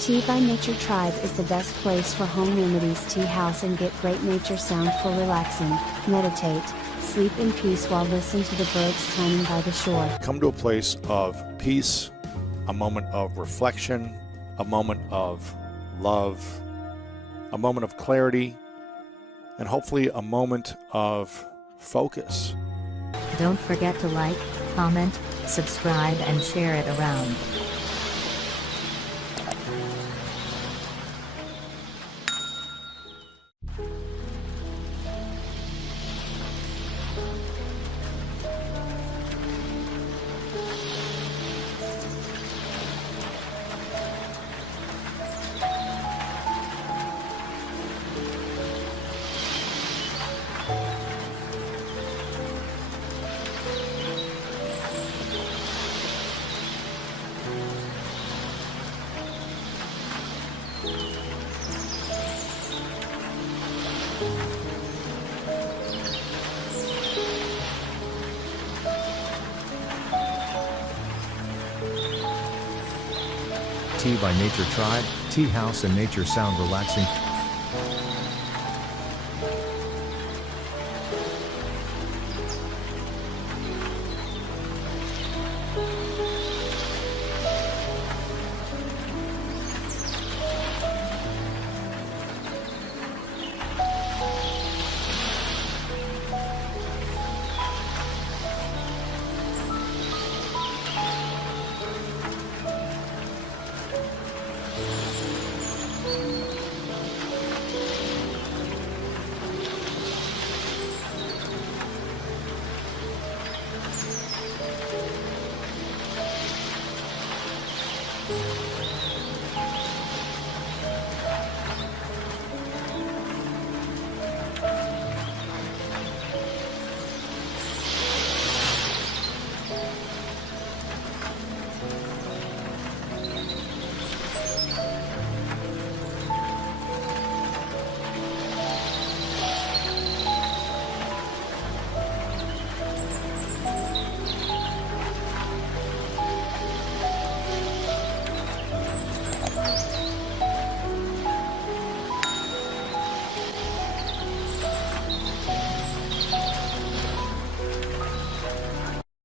Tea by Nature Tribe is the best place for home remedies. Tea house and get great nature sound for relaxing, meditate, sleep in peace while listening to the birds chiming by the shore. Come to a place of peace, a moment of reflection, a moment of love, a moment of clarity, and hopefully a moment of focus. Don't forget to like, comment, subscribe and share it around. Tea by Nature Tribe, tea house and nature sound relaxing.